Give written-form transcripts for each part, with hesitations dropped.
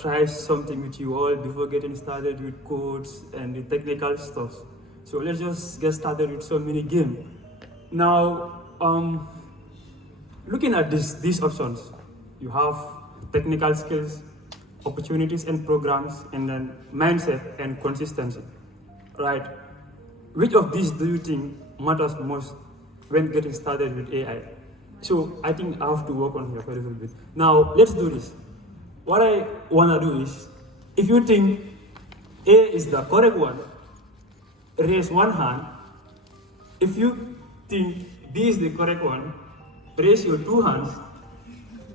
try something with you all before getting started with codes and the technical stuff. So let's just get started with some mini game. Now, looking at these options, you have technical skills, opportunities and programs, and then mindset and consistency, right? Which of these do you think matters most when getting started with AI? So I think I have to work on here for a little bit. Now, let's do this. What I want to do is, if you think A is the correct one, raise one hand. If you think B is the correct one, raise your two hands.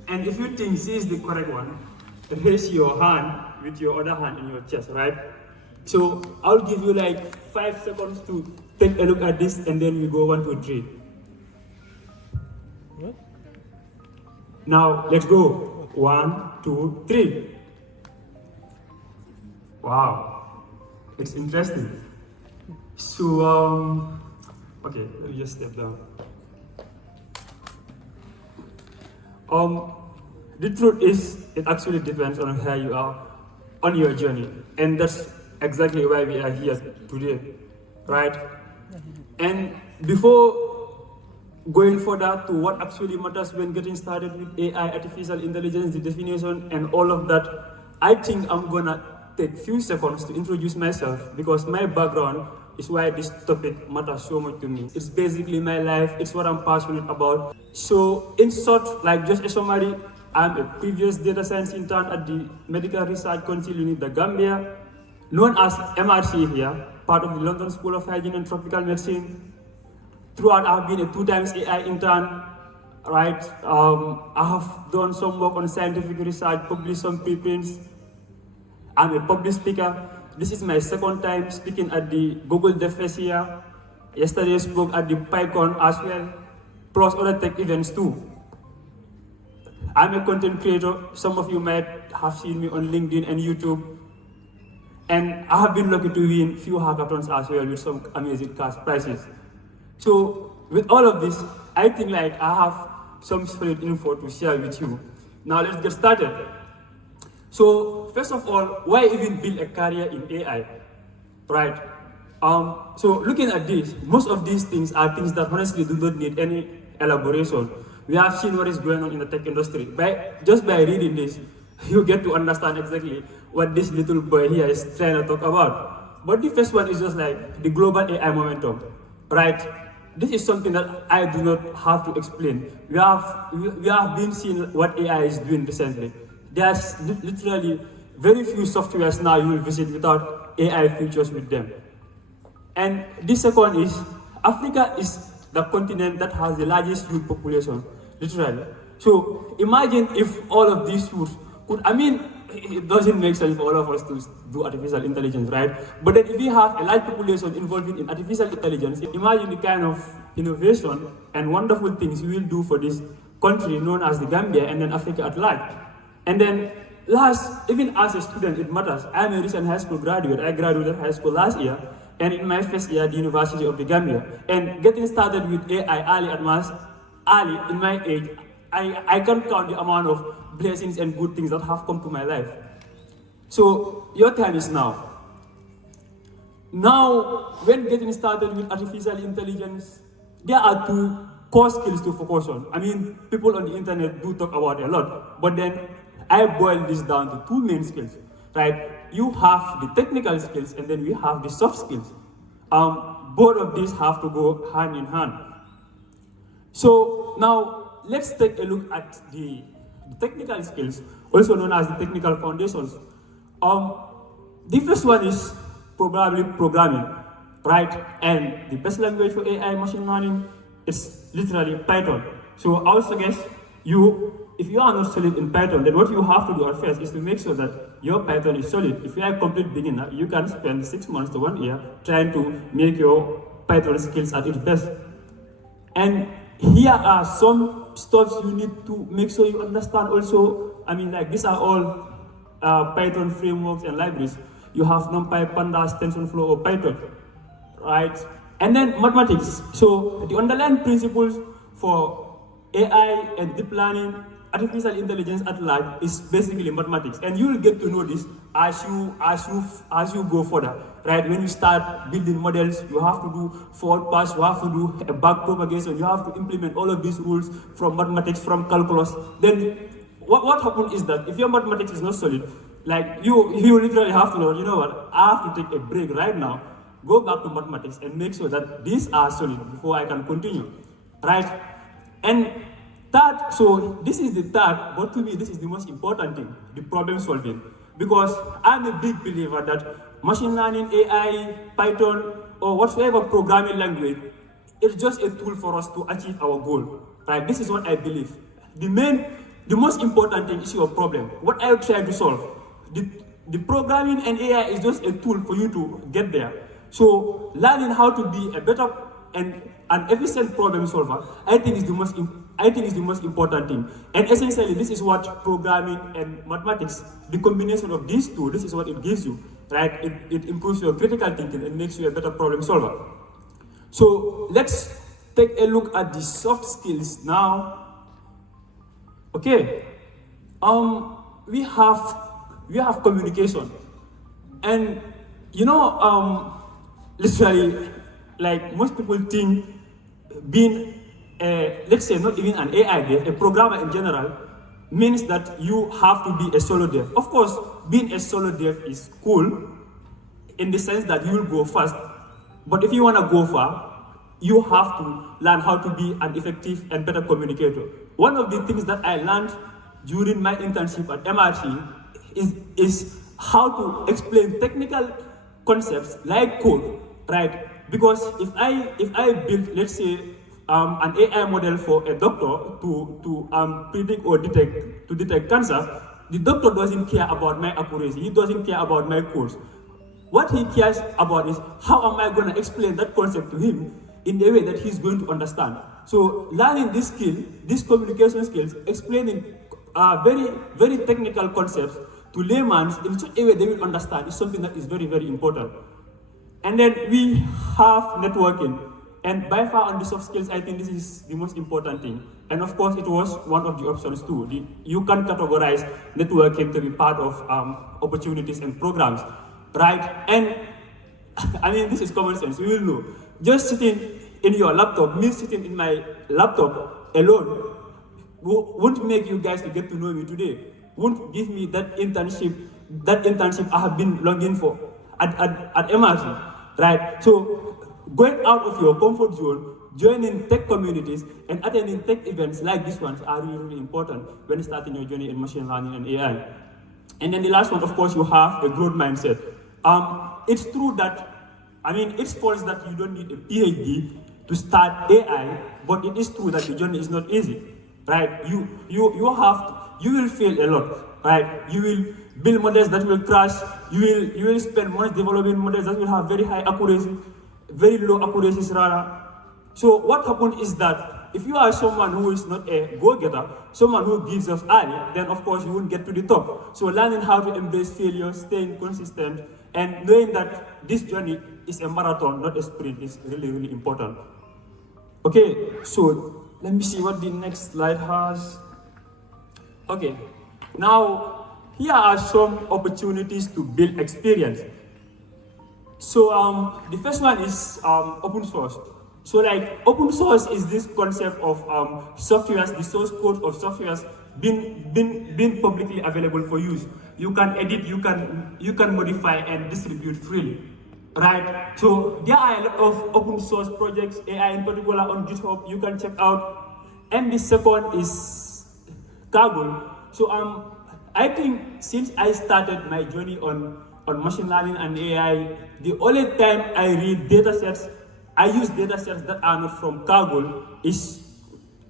And if you think C is the correct one, raise your hand with your other hand in your chest, right? So I'll give you like 5 seconds to take a look at this, and then we go 1, 2, 3. What? Now let's go. 1, 2, 3. Wow, it's interesting. So okay, let me just step down. The truth is, it actually depends on how you are on your journey, and that's exactly why we are here today, right? And before going further to what actually matters when getting started with AI, artificial intelligence, the definition, and all of that, I think I'm gonna take few seconds to introduce myself, because my background is why this topic matters so much to me. It's basically my life, it's what I'm passionate about. So in short, like just a summary, I'm a previous data science intern at the Medical Research Council in the Gambia, known as MRC here, part of the London School of Hygiene and Tropical Medicine. Throughout, I've been a 2 times AI intern, right? I have done some work on scientific research, published some preprints. I'm a public speaker. This is my 2nd time speaking at the Google DevFest here. Yesterday I spoke at the PyCon as well, plus other tech events too. I'm a content creator. Some of you might have seen me on LinkedIn and YouTube. And I have been lucky to win few hackathons as well with some amazing cash prizes. So with all of this, I think like I have some solid info to share with you. Now let's get started. So first of all, why even build a career in AI, right? So looking at this, most of these things are things that honestly do not need any elaboration. We have seen what is going on in the tech industry. Just by reading this, you get to understand exactly what this little boy here is trying to talk about. But the first one is just like the global AI momentum, right? This is something that I do not have to explain. We have been seeing what AI is doing recently. There's literally very few softwares now you will visit without AI features with them. And the second is, Africa is the continent that has the largest youth population, literally. So imagine if all of these youths could, I mean, it doesn't make sense for all of us to do artificial intelligence, right? But then if we have a large population involved in artificial intelligence, imagine the kind of innovation and wonderful things we will do for this country known as the Gambia and then Africa at large. And then last, even as a student, it matters. I'm a recent high school graduate. I graduated high school last year, and in my first year at the University of the Gambia. And getting started with AI early in my age, I can't count the amount of blessings and good things that have come to my life. So your time is now. Now, when getting started with artificial intelligence, there are 2 core skills to focus on. I mean, people on the internet do talk about it a lot, but then I boil this down to 2 main skills, right? You have the technical skills, and then we have the soft skills. Both of these have to go hand in hand. So now let's take a look at the technical skills, also known as the technical foundations. The first one is probably programming, right? And the best language for AI machine learning is literally Python. So I also guess if you are not solid in Python, then what you have to do at first is to make sure that your Python is solid. If you are a complete beginner, you can spend 6 months to 1 year trying to make your Python skills at its best. And here are some stuff you need to make sure you understand also. I mean, like, these are all Python frameworks and libraries. You have NumPy, Pandas, TensorFlow, or Python, right? And then mathematics. So the underlying principles for AI and deep learning artificial intelligence at large is basically mathematics, and you will get to know this as you go further, right? When you start building models, you have to do forward pass, you have to do a back propagation, you have to implement all of these rules from mathematics, from calculus. Then what happens is that if your mathematics is not solid, like you literally have to know, you know what, I have to take a break right now, go back to mathematics and make sure that these are solid before I can continue, right? And third, so this is the third, but to me this is the most important thing, the problem solving. Because I'm a big believer that machine learning, AI, Python, or whatever programming language, it's just a tool for us to achieve our goal, right? This is what I believe. The most important thing is your problem, what are you trying to solve? The programming and AI is just a tool for you to get there. So learning how to be a better and an efficient problem solver, I think is the most important thing. And essentially, this is what programming and mathematics, the combination of these two, this is what it gives you, right? It improves your critical thinking and makes you a better problem solver. So let's take a look at the soft skills now. Okay, we have communication, and you know, literally, like most people think being let's say not even an AI dev, a programmer in general, means that you have to be a solo dev. Of course, being a solo dev is cool in the sense that you will go fast, but if you want to go far, you have to learn how to be an effective and better communicator. One of the things that I learned during my internship at MRT is how to explain technical concepts like code, right? Because if I build, let's say, an AI model for a doctor to predict or detect cancer, the doctor doesn't care about my accuracy. He doesn't care about my codes. What he cares about is how am I going to explain that concept to him in a way that he's going to understand. So learning this skill, these communication skills, explaining very, very technical concepts to laymen in such a way they will understand is something that is very, very important. And then we have networking. And by far on the soft skills, I think this is the most important thing. And of course, it was one of the options too. You can categorize networking to be part of opportunities and programs, right? And I mean, this is common sense, you will know. Just sitting in your laptop, me sitting in my laptop alone, won't make you guys to get to know me today. Won't give me that internship I have been longing for at MRT, right? So going out of your comfort zone, joining tech communities, and attending tech events like these ones are really, really important when starting your journey in machine learning and AI. And then the last one, of course, you have a growth mindset. It's true that, I mean, it's false that you don't need a PhD to start AI, but it is true that the journey is not easy, right? You will fail a lot, right? You will build models that will crash. You will spend months developing models that will have very high accuracy, very low accuracies rather. So what happens is that if you are someone who is not a go-getter, someone who gives us early, then of course you won't get to the top. So learning how to embrace failure, staying consistent, and knowing that this journey is a marathon, not a sprint, is really, really important. Okay, so let me see what the next slide has. Okay, now here are some opportunities to build experience. So the first one is open source. So like open source is this concept of softwares, the source code of softwares being publicly available for use. You can edit, you can modify and distribute freely, right? So there are a lot of open source projects, AI in particular on GitHub, you can check out. And the second is Kaggle. So I think since I started my journey on machine learning and AI, the only time I read datasets, I use datasets that are not from Kaggle is,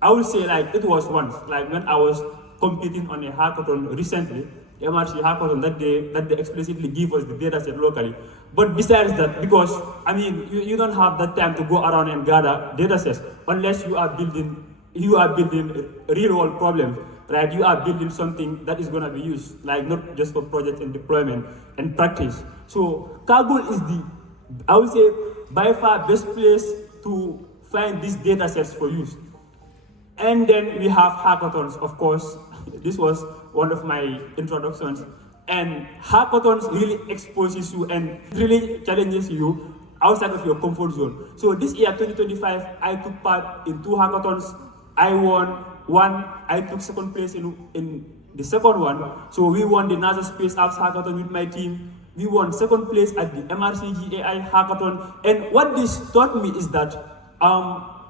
I would say like it was once, like when I was competing on a hackathon recently, MRC hackathon that they explicitly give us the dataset locally. But besides that, because I mean you don't have that time to go around and gather datasets unless you are building real world problems, right? You are building something that is going to be used, like not just for projects and deployment and practice. So Kaggle is I would say, by far best place to find these data sets for use. And then we have hackathons, of course. this was one of my introductions. And hackathons really exposes you and really challenges you outside of your comfort zone. So this year, 2025, I took part in 2 hackathons. I won one. I took second place in the second one. So we won the NASA Space Apps Hackathon with my team. We won second place at the MRCG AI Hackathon. And what this taught me is that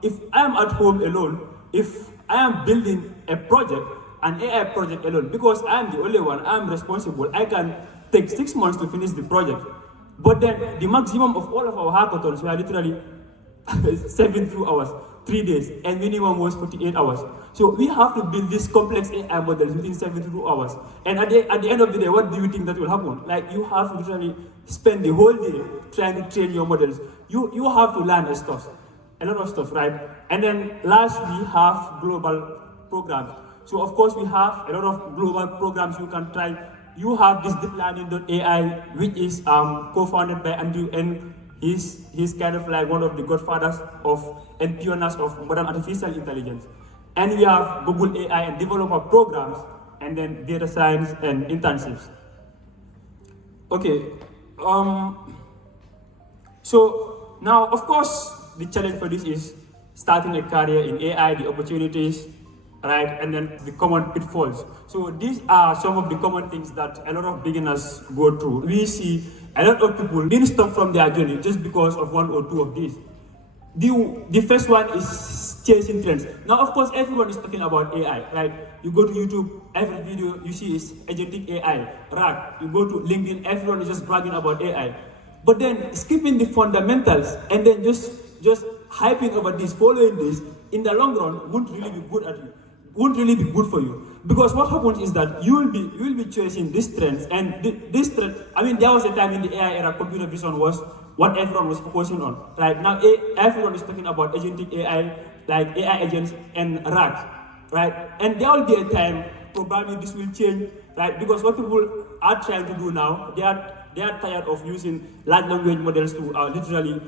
if I am at home alone, if I am building a project, an AI project alone, because I am the only one, I am responsible, I can take 6 months to finish the project. But then the maximum of all of our hackathons were literally 72 hours, 3 days, and minimum was 48 hours. So we have to build these complex AI models within 72 hours. And at the end of the day, what do you think that will happen? Like, you have to literally spend the whole day trying to train your models. You have to learn a lot of stuff, right? And then last, we have global programs. So of course, we have a lot of global programs you can try. You have this deeplearning.ai, which is co-founded by Andrew Ng. He's kind of like one of the godfathers of and pioneers of modern artificial intelligence. And we have Google AI and developer programs, and then data science and internships. Okay, so now, of course, the challenge for this is starting a career in AI, the opportunities, right, and then the common pitfalls. So these are some of the common things that a lot of beginners go through. We see a lot of people being stopped from their journey just because of 1 or 2 of these. The first one is chasing trends. Now, of course, everyone is talking about AI, right? You go to YouTube, every video you see is agentic AI, right? You go to LinkedIn, everyone is just bragging about AI. But then skipping the fundamentals and then just hyping over this, following this, in the long run, won't really be good at you. Won't really be good for you, because what happens is that you will be chasing these trends, and this trend. I mean, there was a time in the AI era, computer vision was what everyone was focusing on. Right now, everyone is talking about agentic AI, like AI agents and RAG, right? And there will be a time, probably this will change, right? Because what people are trying to do now, they are tired of using large language models to literally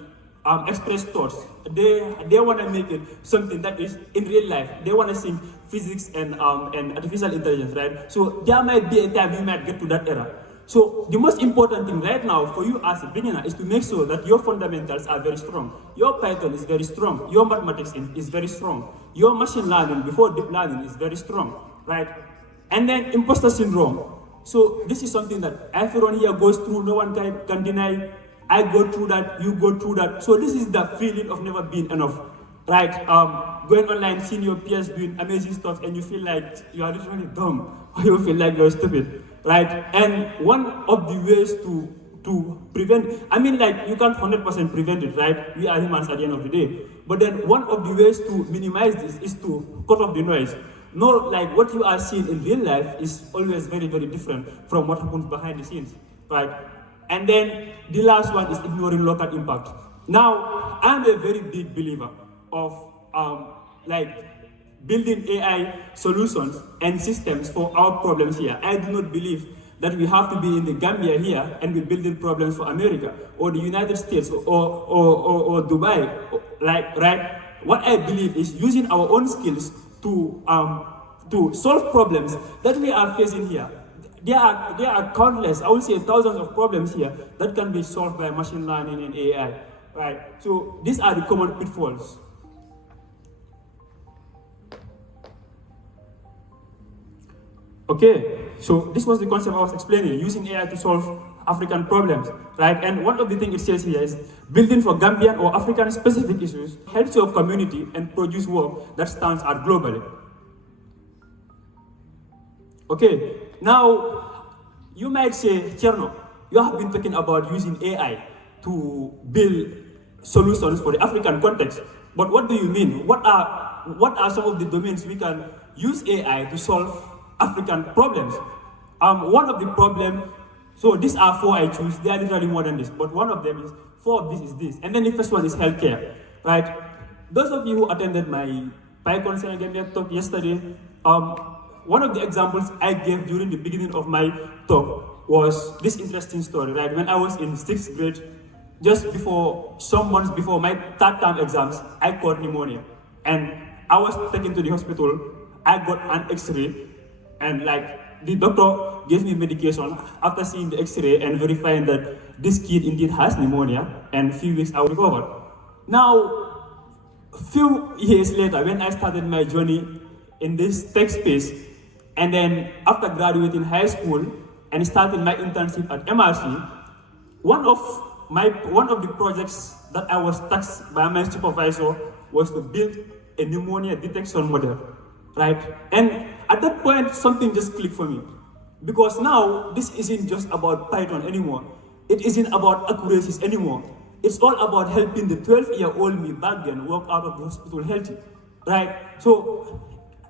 express thoughts. They want to make it something that is in real life. They want to see physics and artificial intelligence, right? So there might be a time you might get to that era. So the most important thing right now for you as a beginner is to make sure that your fundamentals are very strong. Your Python is very strong. Your mathematics is very strong. Your machine learning before deep learning is very strong, right? And then imposter syndrome. So this is something that everyone here goes through. No one can deny. I go through that, you go through that. So this is the feeling of never being enough, right? Going online, seeing your peers doing amazing stuff, and you feel like you are literally dumb, or you feel like you're stupid, right? And one of the ways to prevent, I mean, like, you can't 100% prevent it, right? We are humans at the end of the day. But then one of the ways to minimize this is to cut off the noise. No, like, what you are seeing in real life is always very, very different from what happens behind the scenes, right? And then the last one is ignoring local impact. Now, I'm a very big believer of building AI solutions and systems for our problems here. I do not believe that we have to be in the Gambia here and we're building problems for America or the United States or Dubai, right? What I believe is using our own skills to solve problems that we are facing here. There are countless, I would say thousands of problems here that can be solved by machine learning and AI, right? So these are the common pitfalls. Okay, so this was the concept I was explaining, using AI to solve African problems, right? And one of the things it says here is building for Gambian or African specific issues helps your community and produce work that stands out globally. Okay, now you might say, Cherno, you have been talking about using AI to build solutions for the African context, but what do you mean? What are some of the domains we can use AI to solve African problems? One of the problems, so these are 4 I choose, they are literally more than this, but one of them is, 4 of this is this, and then the first one is healthcare, right? Those of you who attended my PyCon Gambia talk yesterday, one of the examples I gave during the beginning of my talk was this interesting story, right? When I was in 6th grade, just before, some months before my 3rd term exams, I caught pneumonia. And I was taken to the hospital, I got an x-ray, And like the doctor gave me medication after seeing the X-ray and verifying that this kid indeed has pneumonia, and a few weeks I will recover. Now, few years later, when I started my journey in this tech space, and then after graduating high school and starting my internship at MRC, one of the projects that I was tasked by my supervisor was to build a pneumonia detection model, right? And at that point, something just clicked for me. Because now, this isn't just about Python anymore. It isn't about accuracies anymore. It's all about helping the 12-year-old me back then walk out of the hospital healthy, right? So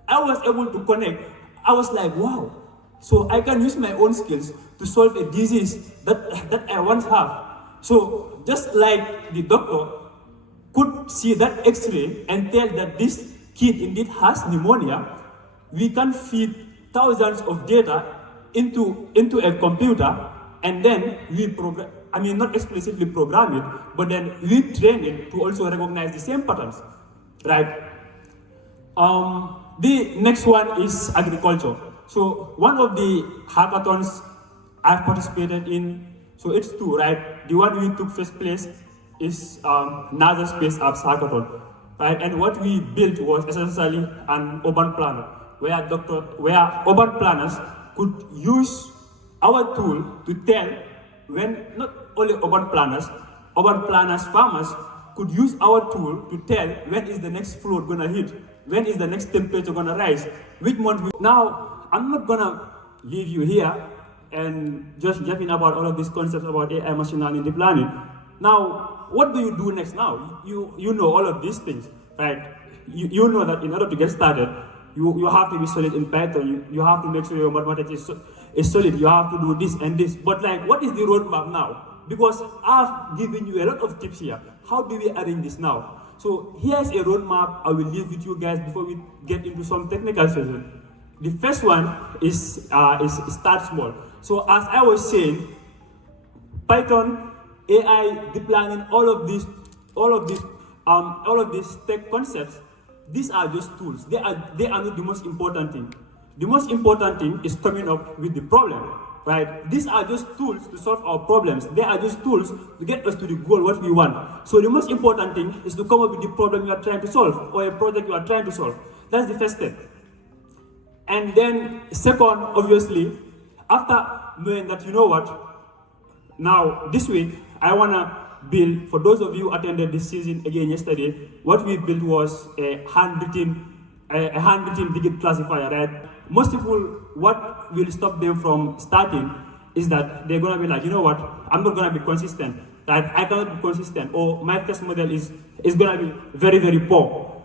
I was able to connect. I was like, wow. So I can use my own skills to solve a disease that I once have. So just like the doctor could see that X-ray and tell that this kid indeed has pneumonia, we can feed thousands of data into a computer, and then we program. I mean, not explicitly program it, but then we train it to also recognize the same patterns, right? The next one is agriculture. So one of the hackathons I've participated in, so it's two, right? The one we took first place is NASA Space Apps Hackathon, right? And what we built was essentially an urban planner, where urban planners could use our tool to tell when not only urban planners, farmers could use our tool to tell when is the next flood gonna hit, when is the next temperature gonna rise, which month. Now, I'm not gonna leave you here and just yapping about all of these concepts about AI, machine learning, deep learning. Now, what do you do next now? You know all of these things, right? You know that in order to get started, you have to be solid in Python, you have to make sure your mathematics is solid, you have to do this and this. But like, what is the roadmap now? Because I've given you a lot of tips here. How do we arrange this now? So here's a roadmap I will leave with you guys before we get into some technical session. The first one is start small. So as I was saying, Python, AI, deep learning, all of these tech concepts, these are just tools. They are not the most important thing. The most important thing is coming up with the problem, right? These are just tools to solve our problems. They are just tools to get us to the goal, what we want. So the most important thing is to come up with the problem you are trying to solve, or a project you are trying to solve. That's the first step. And then second, obviously, after knowing that, you know what, now this week, I wanna build, for those of you who attended this season again yesterday, what we built was a handwritten digit classifier, right? Most people, what will stop them from starting is that they're gonna be like, you know what, I'm not gonna be consistent, right? I cannot be consistent, or my first model is gonna be very, very poor.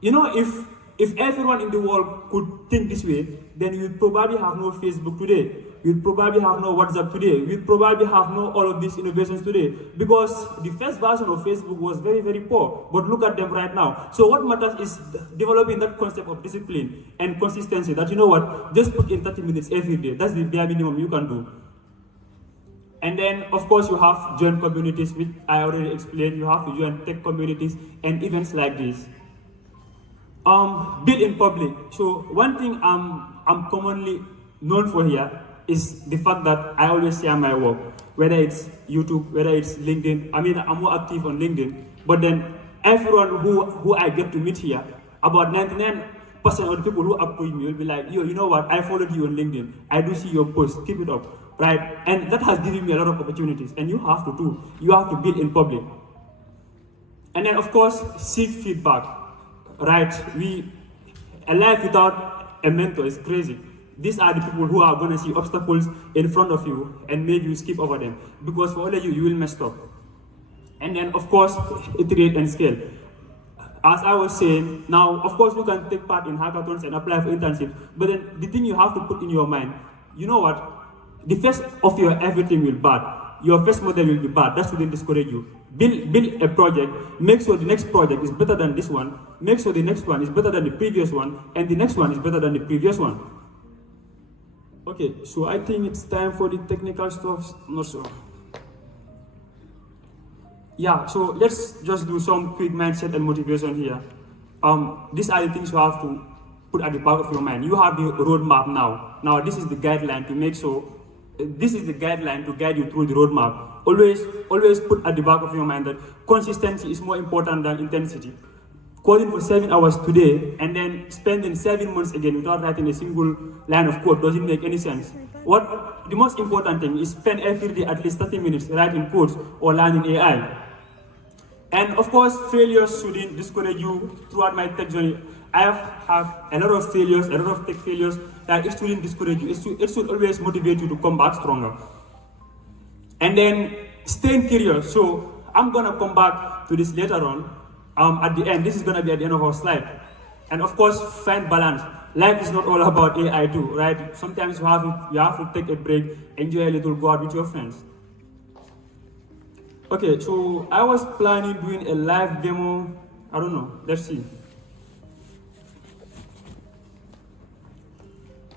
You know, if everyone in the world could think this way, then you would probably have no Facebook today. You'd probably have no WhatsApp today. You'd probably have no all of these innovations today. Because the first version of Facebook was very, very poor. But look at them right now. So what matters is developing that concept of discipline and consistency. That, you know what, just put in 30 minutes every day. That's the bare minimum you can do. And then, of course, you have join communities, which I already explained. You have to join tech communities and events like this. Build in public. So one thing I'm commonly known for here is the fact that I always share my work, whether it's YouTube, whether it's LinkedIn. I mean, I'm more active on LinkedIn, but then everyone who I get to meet here, about 99% of the people who approach me will be like, yo, you know what, I followed you on LinkedIn. I do see your posts, keep it up, right? And that has given me a lot of opportunities, and you have to too. You have to build in public. And then, of course, seek feedback, right? A life without a mentor is crazy. These are the people who are going to see obstacles in front of you and make you skip over them. Because for all of you, you will mess up. And then, of course, iterate and scale. As I was saying, now, of course, you can take part in hackathons and apply for internships. But then the thing you have to put in your mind, you know what? The first of your everything will be bad. Your first model will be bad. That shouldn't discourage you. Build a project. Make sure the next project is better than this one. Make sure the next one is better than the previous one. And the next one is better than the previous one. Okay, so I think it's time for the technical stuff. I'm not sure. Yeah, so let's just do some quick mindset and motivation here. These are the things you have to put at the back of your mind. You have the roadmap now. Now this is the guideline to make sure, this is the guideline to guide you through the roadmap. Always put at the back of your mind that consistency is more important than intensity. Coding for 7 hours today and then spending 7 months again without writing a single line of code doesn't make any sense. The most important thing is spend every day at least 30 minutes writing codes or learning AI. And of course, failures shouldn't discourage you throughout my tech journey. I have a lot of failures, a lot of tech failures that it shouldn't discourage you. It should always motivate you to come back stronger. And then staying curious. So I'm gonna come back to this later on. At the end, this is gonna be at the end of our slide. And of course, find balance. Life is not all about AI too, right? Sometimes you have to take a break, enjoy a little, go out with your friends. Okay, so I was planning doing a live demo. I don't know, let's see.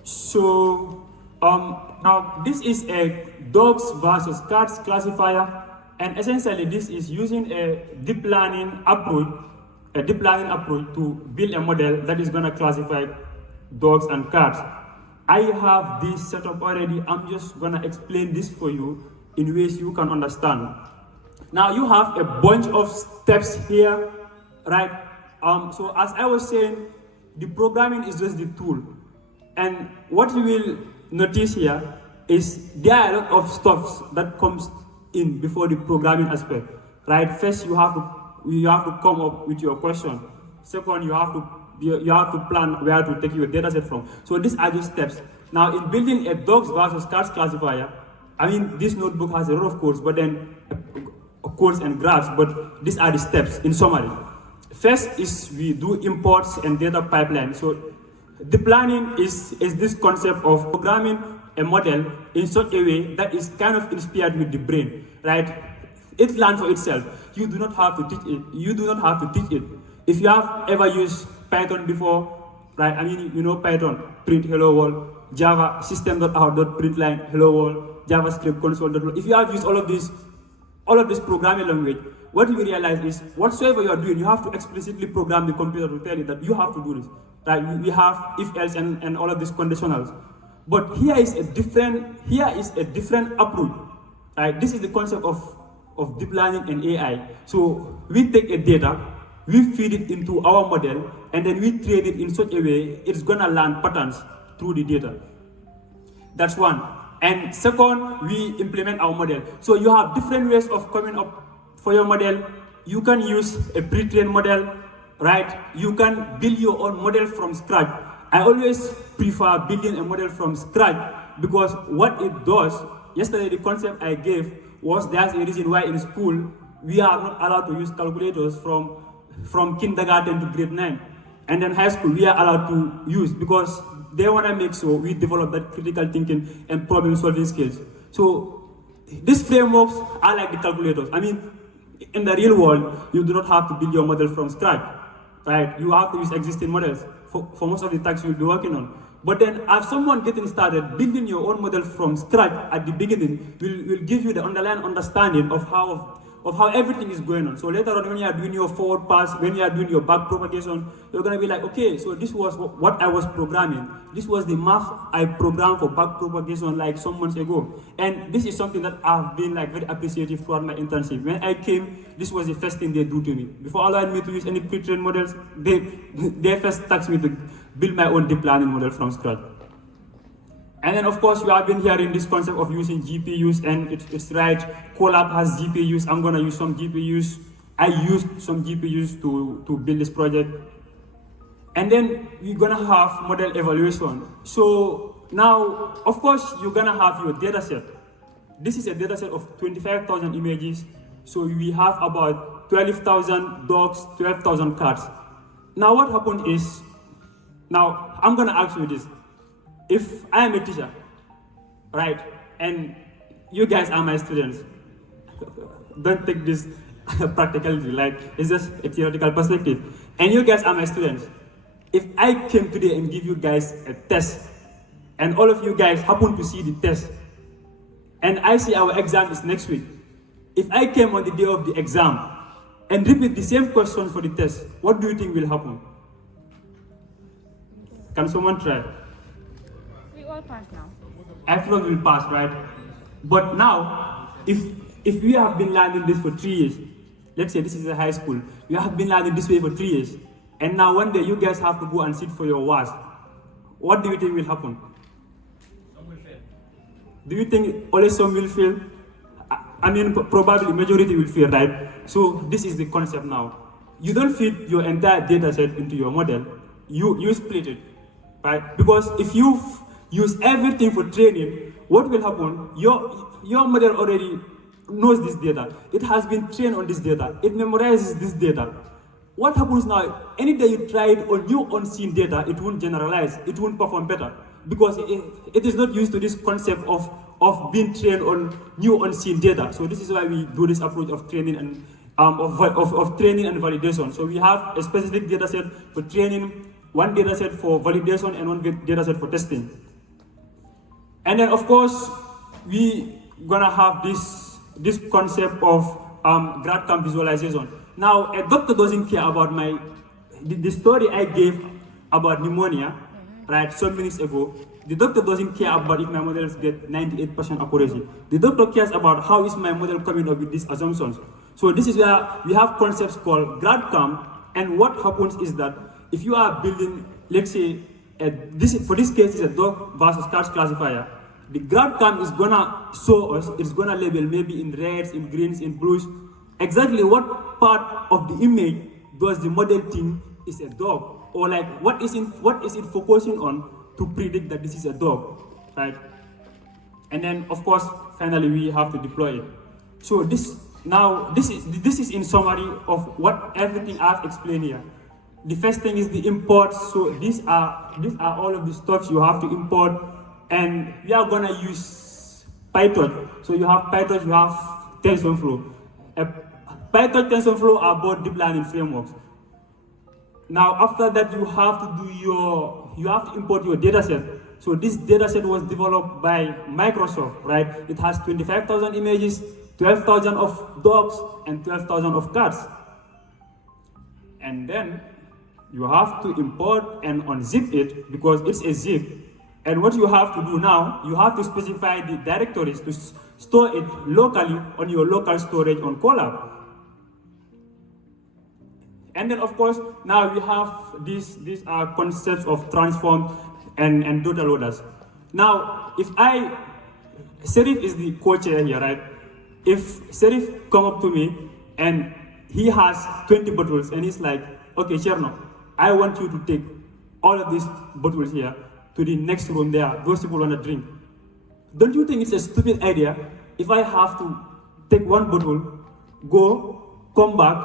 So now this is a dogs versus cats classifier, and essentially this is using a deep learning approach to build a model that is gonna classify dogs and cats. I have this set up already. I'm just gonna explain this for you in ways you can understand. Now you have a bunch of steps here, right? So as I was saying, the programming is just the tool. And what you will notice here is there are a lot of stuff that comes in before the programming aspect, right? First, you have to come up with your question. Second, you have to plan where to take your data set from. So these are just steps. Now, in building a dogs versus cats classifier, I mean, this notebook has a lot of codes, but then codes and graphs, but these are the steps in summary. First is we do imports and data pipeline. So the planning is this concept of programming a model in such a way that is kind of inspired with the brain, right? It learns for itself. You do not have to teach it. If you have ever used Python before, right? I mean, you know Python, print hello world, Java system.out.println hello world, JavaScript console.log. If you have used all of this programming language, what you realize is whatsoever you are doing, you have to explicitly program the computer to tell you that you have to do this. Right? We have if else and all of these conditionals. But here is a different approach. Right? This is the concept of deep learning and AI. So we take a data, we feed it into our model, and then we train it in such a way it's gonna learn patterns through the data. That's one. And second, we implement our model. So you have different ways of coming up for your model. You can use a pre-trained model, right? You can build your own model from scratch. I always prefer building a model from scratch because what it does, yesterday the concept I gave was there's a reason why in school we are not allowed to use calculators from kindergarten to grade 9. And then high school we are allowed to use because they want to make sure we develop that critical thinking and problem solving skills. So these frameworks are like the calculators. I mean, in the real world, you do not have to build your model from scratch, right? You have to use existing models for most of the tasks you'll be working on. But then as someone getting started, building your own model from scratch at the beginning will give you the underlying understanding of how everything is going on. So later on, when you are doing your forward pass, when you are doing your back propagation, you're going to be like, okay, so this was what I was programming. This was the math I programmed for back propagation like some months ago. And this is something that I've been like very appreciative throughout my internship. When I came, this was the first thing they do to me. Before allowing me to use any pre-trained models, they first tasked me to build my own deep learning model from scratch. And then of course, you have been hearing this concept of using GPUs, and it's right, Colab has GPUs, I'm gonna use some GPUs. I used some GPUs to build this project. And then we're gonna have model evaluation. So now, of course, you're gonna have your data set. This is a data set of 25,000 images. So we have about 12,000 dogs, 12,000 cats. Now what happened is, now I'm gonna ask you this. If I am a teacher, right, and you guys are my students, don't take this practicality, like it's just a theoretical perspective, and you guys are my students. If I came today and give you guys a test, and all of you guys happen to see the test, and I see our exam is next week, if I came on the day of the exam and repeat the same question for the test, what do you think will happen? Can someone try? We all pass now. Everyone will pass, right? But now, if we have been learning this for 3 years, let's say this is a high school, you have been learning this way for 3 years, and now one day you guys have to go and sit for your WAS. What do you think will happen? Some will fail. Do you think only some will fail? I mean, probably majority will fail, right? So this is the concept now. You don't feed your entire data set into your model. You split it, right? Because if you use everything for training, what will happen? Your model already knows this data. It has been trained on this data. It memorizes this data. What happens now? Any day you try it on new unseen data, it won't generalize. It won't perform better because it is not used to this concept of being trained on new unseen data. So this is why we do this approach of training and of training and validation. So we have a specific data set for training, one data set for validation, and one data set for testing. And then of course we gonna have this concept of grad camp visualization. Now a doctor doesn't care about the story I gave about pneumonia, right, some minutes ago. The doctor doesn't care about if my models get 98% accuracy. The doctor cares about how is my model coming up with these assumptions. So this is where we have concepts called grad camp, and what happens is that if you are building, let's say, for this case is a dog versus cats classifier, the grad camp is gonna show us, it's gonna label maybe in reds, in greens, in blues, exactly what part of the image does the model think is a dog, or like what is it focusing on to predict that this is a dog, right? And then of course finally we have to deploy it. So this is in summary of what everything I've explained here. The first thing is the import. So these are all of the stuff you have to import, and we are gonna use Python. So you have Python, you have TensorFlow. Python, TensorFlow are both deep learning frameworks. Now after that you have to import your data set. So this data set was developed by Microsoft, right? It has 25,000 images, 12,000 of dogs, and 12,000 of cats. And then you have to import and unzip it because it's a zip. And what you have to do now, you have to specify the directories to store it locally on your local storage on Colab. And then of course, now we have these are concepts of transform and data loaders. Now, Serif is the co-chair here, right? If Serif come up to me and he has 20 bottles and he's like, okay, Cherno, I want you to take all of these bottles here to the next room there, those people want to drink. Don't you think it's a stupid idea if I have to take one bottle, go, come back,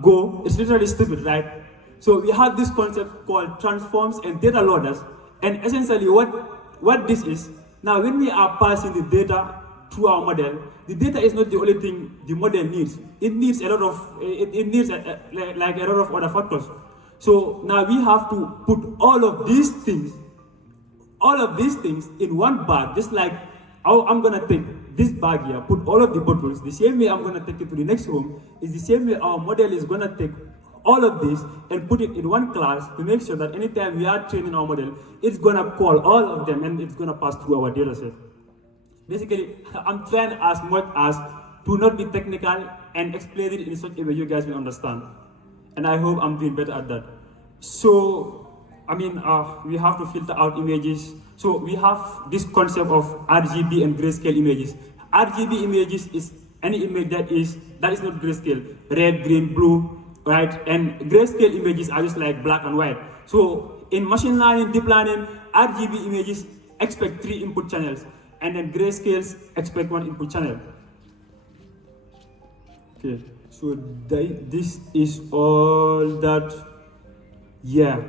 go? It's literally stupid, right? So we have this concept called transforms and data loaders, and essentially what this is, now when we are passing the data through our model, the data is not the only thing the model needs. It needs a lot of like a lot of other factors. So now we have to put all of these things in one bag, just like how I'm gonna take this bag here, put all of the bottles, the same way I'm gonna take it to the next room, is the same way our model is gonna take all of this and put it in one class to make sure that anytime we are training our model, it's gonna call all of them and it's gonna pass through our data set. Basically, I'm trying as much as to not be technical and explain it in such a way you guys will understand. And I hope I'm doing better at that. So, I mean, we have to filter out images. So we have this concept of RGB and grayscale images. RGB images is any image that is not grayscale, red, green, blue, right? And grayscale images are just like black and white. So in machine learning, deep learning, RGB images expect 3 input channels, and then grayscales expect 1 input channel. Okay, so this is all that, yeah.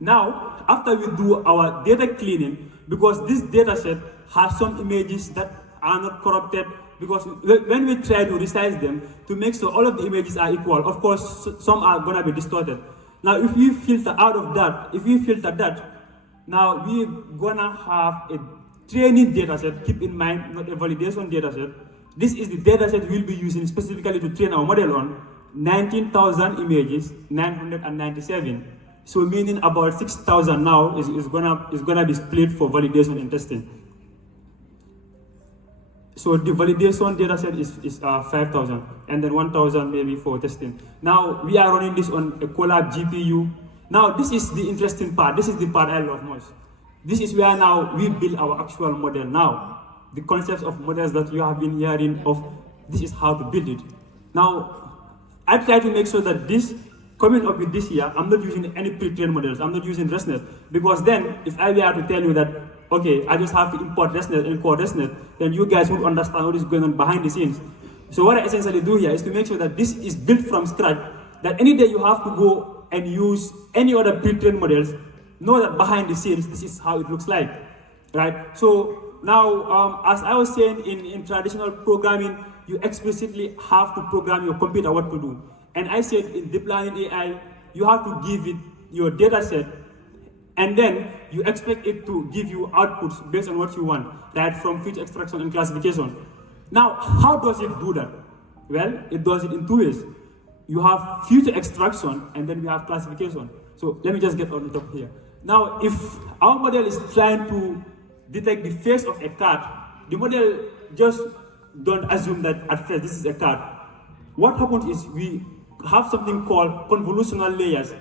Now, after we do our data cleaning, because this data set has some images that are not corrupted, because when we try to resize them to make sure all of the images are equal, of course, some are gonna be distorted. Now, if we filter out of that, now we're gonna have a training data set, keep in mind, not a validation data set. This is the data set we'll be using specifically to train our model on, 19,000 images, 997. So meaning about 6,000 now is gonna be split for validation and testing. So the validation data set is 5,000 and then 1,000 maybe for testing. Now we are running this on a Colab GPU. Now this is the interesting part. This is the part I love most. This is where now we build our actual model now. The concepts of models that you have been hearing of, this is how to build it. Now, I try to make sure that this, coming up with this here, I'm not using any pre-trained models. I'm not using ResNet, because then if I were to tell you that, okay, I just have to import ResNet and call ResNet, then you guys would understand what is going on behind the scenes. So what I essentially do here is to make sure that this is built from scratch, that any day you have to go and use any other pre-trained models, know that behind the scenes, this is how it looks like, right? So now, as I was saying, in traditional programming, you explicitly have to program your computer what to do. And I said in deep learning AI, you have to give it your data set, and then you expect it to give you outputs based on what you want, right, from feature extraction and classification. Now, how does it do that? Well, it does it in two ways. You have feature extraction, and then we have classification. So let me just get on top here. Now, if our model is trying to detect the face of a cat, the model just don't assume that at first this is a cat. What happens is we have something called convolutional layers.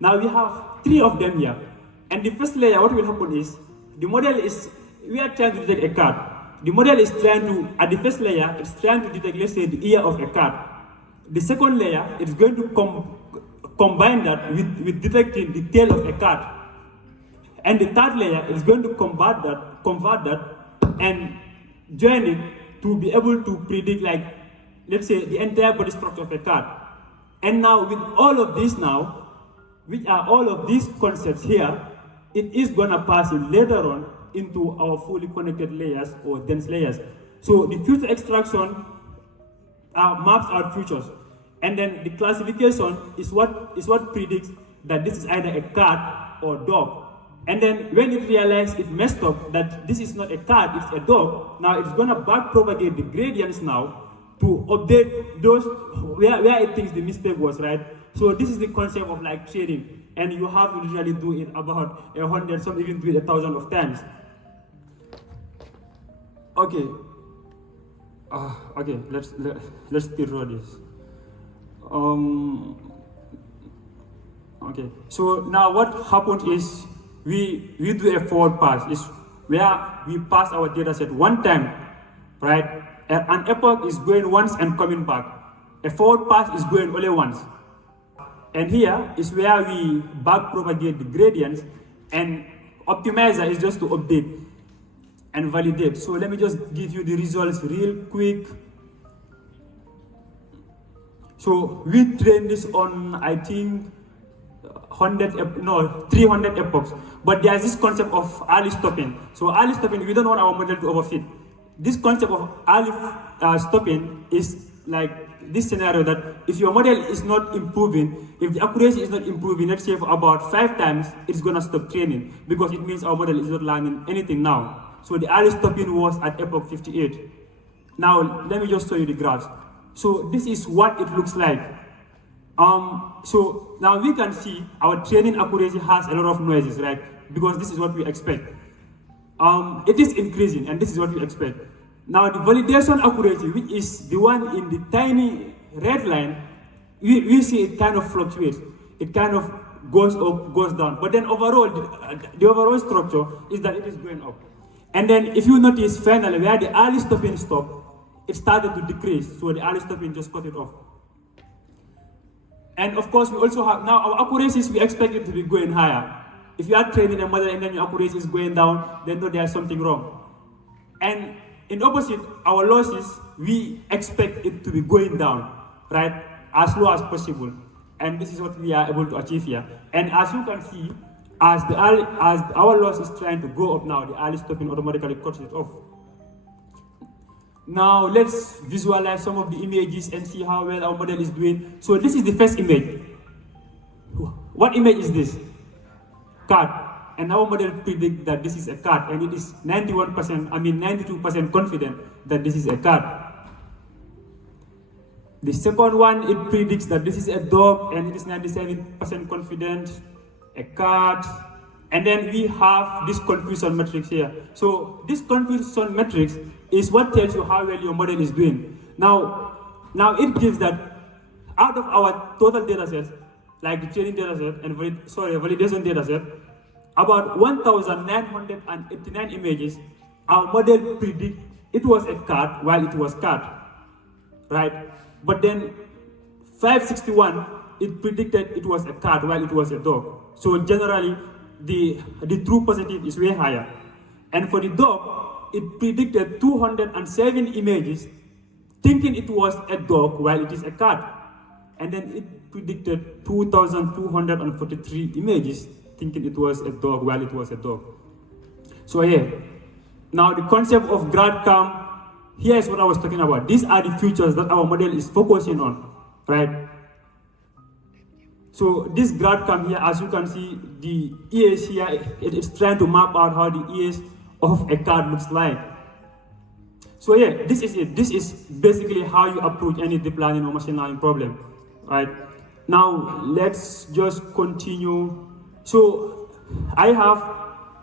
Now we have 3 of them here. And the first layer, what will happen is, the model is, we are trying to detect a cat. The model is trying to, at the first layer, it's trying to detect, let's say, the ear of a cat. The second layer, it's going to combine that with detecting the tail of a cat. And the third layer is going to convert that, and join it to be able to predict, like, let's say, the entire body structure of a cat. And now with all of this now, which are all of these concepts here, it is gonna pass it later on into our fully connected layers or dense layers. So the feature extraction maps out features. And then the classification is what predicts that this is either a cat or dog. And then when it realizes it messed up, that this is not a cat, it's a dog, now it's gonna back propagate the gradients now to update those where it thinks the mistake was, right? So this is the concept of like trading, and you have to usually do it about 100, some even do it 1,000 of times. Okay. Okay, let's speed through this. Okay, so now what happened is we do a forward pass, is where we pass our data set one time, right? An epoch is going once and coming back. A forward pass is going only once. And here is where we back propagate the gradients, and optimizer is just to update and validate. So let me just give you the results real quick. So we trained this on, I think, 300 epochs. But there's this concept of early stopping. So early stopping, we don't want our model to overfit. This concept of early stopping is like this scenario that if your model is not improving, if the accuracy is not improving, let's say for about 5 times, it's gonna stop training, because it means our model is not learning anything now. So the early stopping was at epoch 58. Now let me just show you the graphs. So this is what it looks like. So now we can see our training accuracy has a lot of noises, right? Because this is what we expect. It is increasing, and this is what we expect. Now the validation accuracy, which is the one in the tiny red line, we see it kind of fluctuates. It kind of goes up, goes down. But then overall, the overall structure is that it is going up. And then if you notice finally where the early stopping stopped, it started to decrease. So the early stopping just cut it off. And of course, we also have now our accuracies, we expect it to be going higher. If you are training a model and then your accuracy is going down, then know there's something wrong. And in opposite, our losses, we expect it to be going down, right? As low as possible. And this is what we are able to achieve here. And as you can see, as our loss is trying to go up now, the early stopping automatically cuts it off. Now let's visualize some of the images and see how well our model is doing. So this is the first image. What image is this? Cat. And our model predicts that this is a cat, and it is 92% confident that this is a cat. The second one, it predicts that this is a dog, and it is 97% confident. a card, and then we have this confusion matrix here. So this confusion matrix is what tells you how well your model is doing. Now it gives that out of our total data sets, like the training data set and validation data set, about 1,989 images, our model predict it was a cat while it was cat, right? But then 561, it predicted it was a cat while it was a dog. So generally, the true positive is way higher. And for the dog, it predicted 207 images, thinking it was a dog while it is a cat. And then it predicted 2,243 images, thinking it was a dog while it was a dog. So yeah, now the concept of GradCam, here is what I was talking about. These are the features that our model is focusing on, right? So this GradCam here, as you can see, the ears here, it's trying to map out how the ears of a cat looks like. So yeah, this is it. This is basically how you approach any deep learning or machine learning problem, right? Now let's just continue. So I have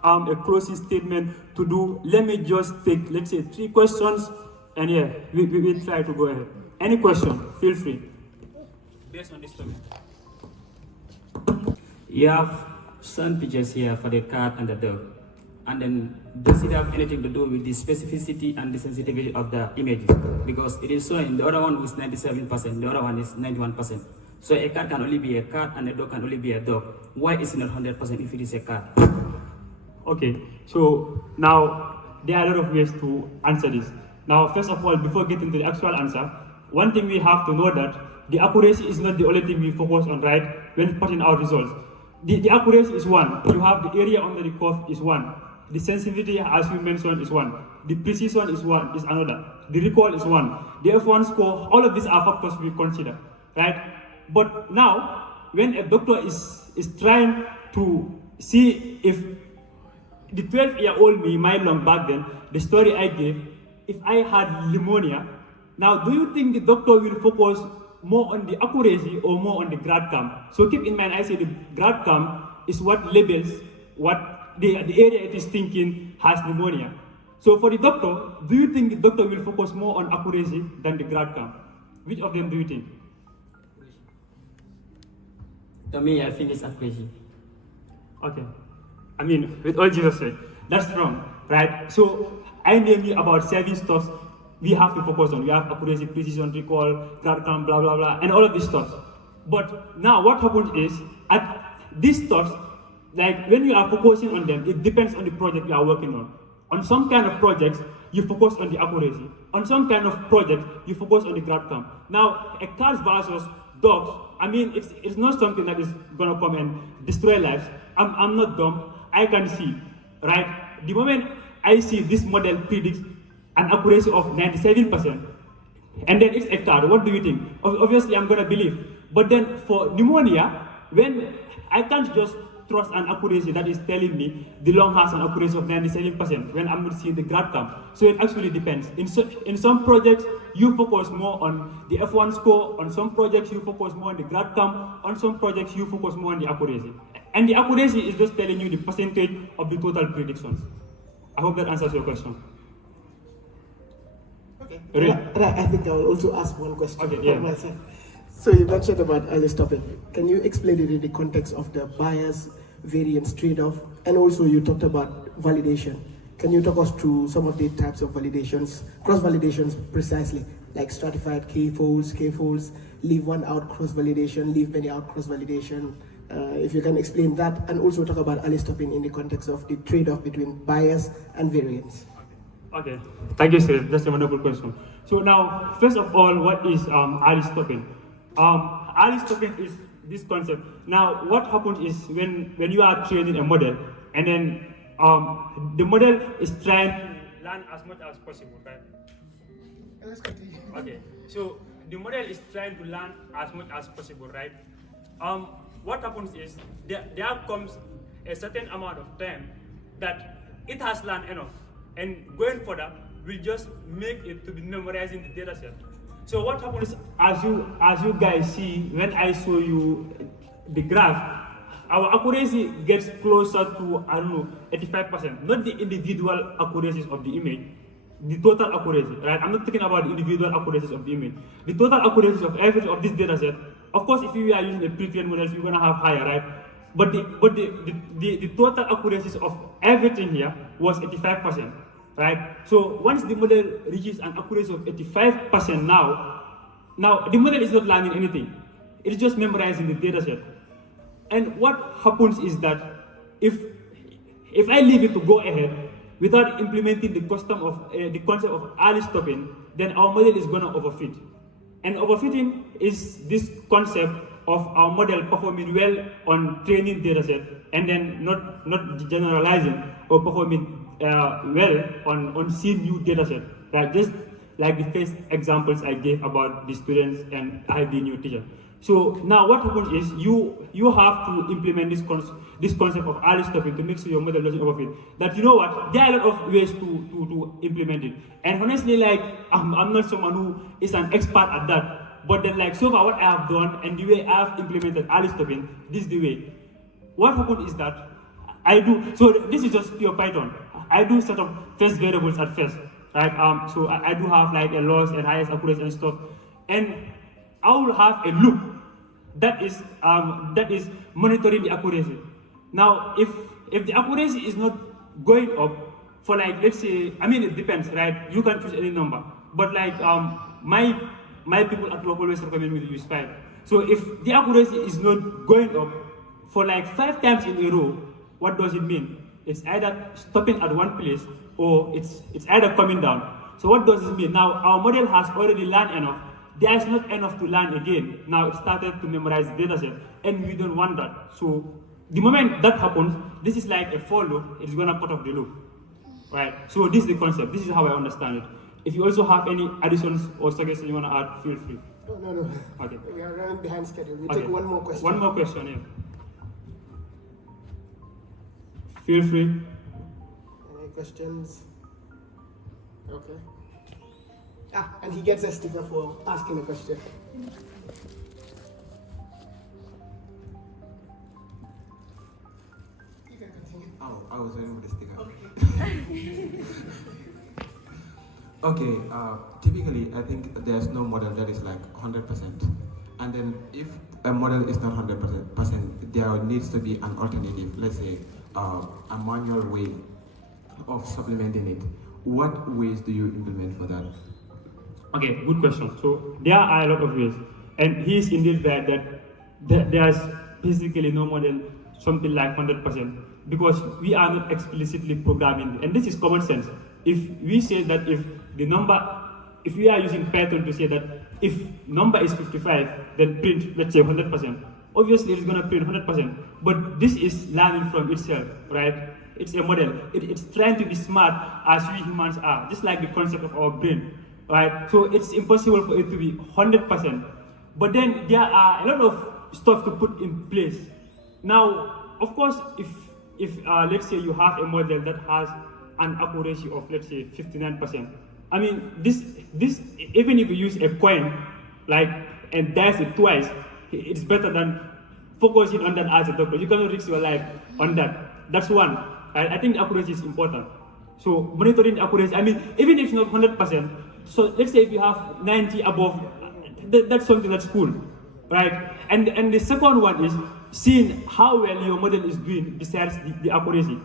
a closing statement to do. Let me just take, let's say, 3 questions, and yeah, we'll try to go ahead. Any question, feel free. Based on this topic. You have some pictures here for the cat and the dog. And then does it have anything to do with the specificity and the sensitivity of the images? Because it is showing the other one is 97%, the other one is 91%. So a cat can only be a cat and a dog can only be a dog. Why is it not 100% if it is a cat? Okay, so now there are a lot of ways to answer this. Now, first of all, before getting to the actual answer, one thing we have to know that the accuracy is not the only thing we focus on, right, when putting out results. The accuracy is one. You have the area under the curve is one. The sensitivity, as you mentioned, is one. The precision is one, is another. The recall is one. The F1 score, all of these are factors we consider, right? But now, when a doctor is trying to see if the 12-year-old me, my long back then, the story I gave, if I had pneumonia, now do you think the doctor will focus more on the accuracy or more on the GradCam? So keep in mind, I say the GradCam is what labels what the area it is thinking has pneumonia. So for the doctor, do you think the doctor will focus more on accuracy than the GradCam? Which of them do you think? To me, I think it's accuracy. Okay. I mean, with all Jesus said, that's wrong, right? So I named you about 7 stuff we have to focus on. We have accuracy, precision, recall, GradCam, blah, blah, blah, and all of this stuff. But now what happens is, at these stuff, like when you are focusing on them, it depends on the project you are working on. On some kind of projects, you focus on the accuracy. On some kind of project, you focus on the GradCam. Now, a cars versus dogs, I mean, it's not something that is gonna come and destroy lives. I'm not dumb, I can see, right? The moment I see this model predicts an accuracy of 97%, and then it's a car, what do you think? Obviously, I'm gonna believe. But then for pneumonia, when I can't just trust an accuracy that is telling me the lung has an accuracy of 97% when I'm not seeing the GradCam. So it actually depends. In some projects, you focus more on the F1 score. On some projects, you focus more on the GradCam. On some projects, you focus more on the accuracy. And the accuracy is just telling you the percentage of the total predictions. I hope that answers your question. Okay. Really? I think I will also ask one question. Okay, yeah. Myself. So you mentioned about early stopping. Can you explain it in the context of the bias variance trade-off? And also you talked about validation. Can you talk us through some of the types of validations, cross-validations precisely, like stratified k-folds, leave one out cross-validation, leave many out cross-validation? If you can explain that, and also talk about early stopping in the context of the trade-off between bias and variance. Okay, thank you, sir. That's a wonderful question. So now, first of all, what is early stopping? Early stopping is this concept. Now, what happens is when you are training a model, and then the model is trying to learn as much as possible, right? Let's continue. Okay, so the model is trying to learn as much as possible, right? What happens is there comes a certain amount of time that it has learned enough, and going further will just make it to be memorizing the data set. So what happens, as you guys see, when I show you the graph, our accuracy gets closer to, I don't know, 85%. Not the individual accuracies of the image, the total accuracy, right? I'm not talking about the individual accuracies of the image. The total accuracies of everything of this data set. Of course, if we are using a pre-trained models, we're gonna have higher, right? But the total accuracies of everything here was 85%, right? So once the model reaches an accuracy of 85% now the model is not learning anything. It is just memorizing the data set. And what happens is that if I leave it to go ahead without implementing the concept of early stopping, then our model is gonna overfit. And overfitting is this concept of our model performing well on training data set and then not generalizing or performing well on seeing new data set. Right? Just like the first examples I gave about the students and I being new teacher. So now what happens is you have to implement this concept of early stopping to make sure your model doesn't overfit. That you know what, there are a lot of ways to implement it. And honestly, like I'm not someone who is an expert at that. But then like so far what I have done and the way I have implemented early stopping, this is the way. What happened is that I do, so this is just pure Python. I do set up first variables at first. Right? So I do have like a loss and highest accuracy and stuff. And I will have a loop that is monitoring the accuracy. Now, if the accuracy is not going up for like, let's say, I mean, it depends, right? You can choose any number, but like my people at work always recommend me to use 5. So if the accuracy is not going up for like 5 times in a row, what does it mean? It's either stopping at one place or it's either coming down. So what does this mean? Now our model has already learned enough. There is not enough to learn again. Now it started to memorize the data set, and we don't want that. So the moment that happens, this is like a for loop. It's gonna cut off the loop, right? So this is the concept. This is how I understand it. If you also have any additions or suggestions you wanna add, feel free. No. Okay. We are running behind schedule. We Okay. take one more question. One more question, yeah. Feel free. Any questions? Okay. And he gets a sticker for asking a question. You can continue. Oh, I was waiting for the sticker. Okay, typically I think there's no model that is like 100%. And then if a model is not 100%, there needs to be an alternative, let's say a manual way of supplementing it. What ways do you implement for that? Okay, good question. So there are a lot of ways, and he is indeed right that there's basically no model something like 100% because we are not explicitly programming, and this is common sense. If we say that if we are using Python to say that if number is 55, then print, let's say 100%. Obviously, it's gonna print 100%, but this is learning from itself, right? It's a model. It's trying to be smart as we humans are, just like the concept of our brain. Right, so it's impossible for it to be 100%. But then there are a lot of stuff to put in place. Now, of course, if let's say you have a model that has an accuracy of let's say 59%. I mean, this even if you use a coin, like and dice it twice, it's better than focusing on that as a doctor. You cannot risk your life on that. That's one. Right? I think accuracy is important. So monitoring the accuracy. I mean, even if it's not 100%. So let's say if you have 90 above, that's something that's cool, right? And the second one is seeing how well your model is doing besides the accuracy.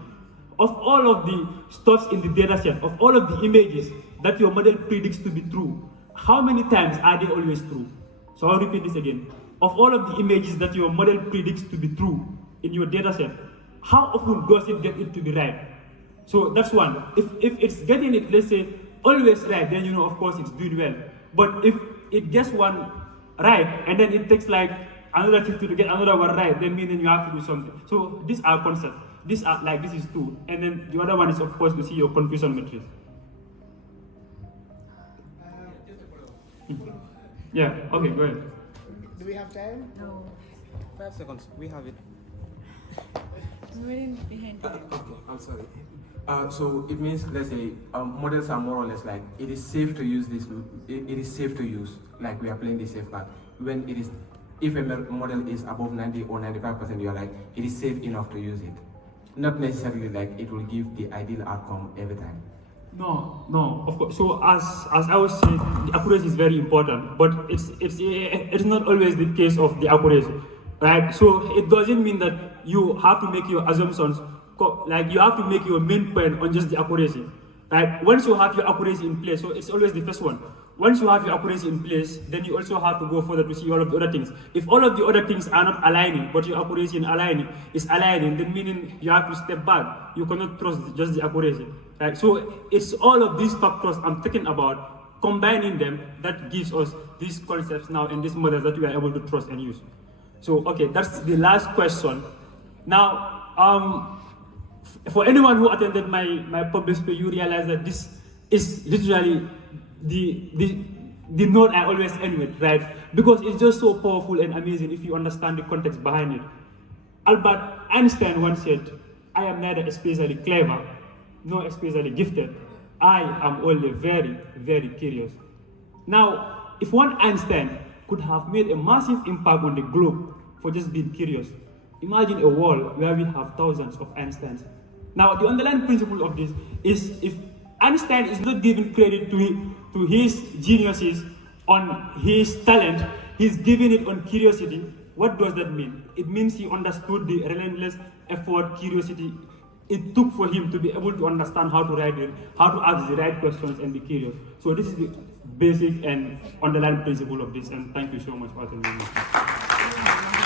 Of all of the stuffs in the data set, of all of the images that your model predicts to be true, how many times are they always true? So I'll repeat this again. Of all of the images that your model predicts to be true in your data set, how often does it get it to be right? So that's one. If it's getting it, let's say, always right, then you know, of course, it's doing well. But if it gets one right, and then it takes like another 50 to get another one right, then meaning you have to do something. So these are concepts. These are like, this is two. And then the other one is, of course, to see your confusion matrix. Yeah, okay, go ahead. Do we have time? No. 5 seconds, we have it. I'm waiting behind time. Okay, I'm sorry. So it means, let's say, models are more or less like, it is safe to use this, it is safe to use, like we are playing the safe card. When it is if a model is above 90 or 95%, you're like, it is safe enough to use it. Not necessarily like it will give the ideal outcome every time. No, of course. So as I was saying, the accuracy is very important, but it's not always the case of the accuracy, right? So it doesn't mean that you have to make your assumptions, like you have to make your main point on just the accuracy, right? Once you have your accuracy in place, so it's always the first one. Once you have your accuracy in place, then you also have to go further to see all of the other things. If all of the other things are not aligning, but your accuracy is aligning, then meaning you have to step back. You cannot trust just the accuracy, right? So it's all of these factors I'm talking about, combining them, that gives us these concepts now and these models that we are able to trust and use. So, okay, that's the last question. Now, for anyone who attended my public speech, you realize that this is literally the note I always end with, right? Because it's just so powerful and amazing if you understand the context behind it. Albert Einstein once said, "I am neither especially clever nor especially gifted. I am only very, very curious." Now, if one Einstein could have made a massive impact on the globe for just being curious, imagine a world where we have thousands of Einsteins. Now, the underlying principle of this is, if Einstein is not giving credit to his geniuses on his talent, he's giving it on curiosity. What does that mean? It means he understood the relentless effort, curiosity it took for him to be able to understand how to write it, how to ask the right questions and be curious. So this is the basic and underlying principle of this, and thank you so much for attending.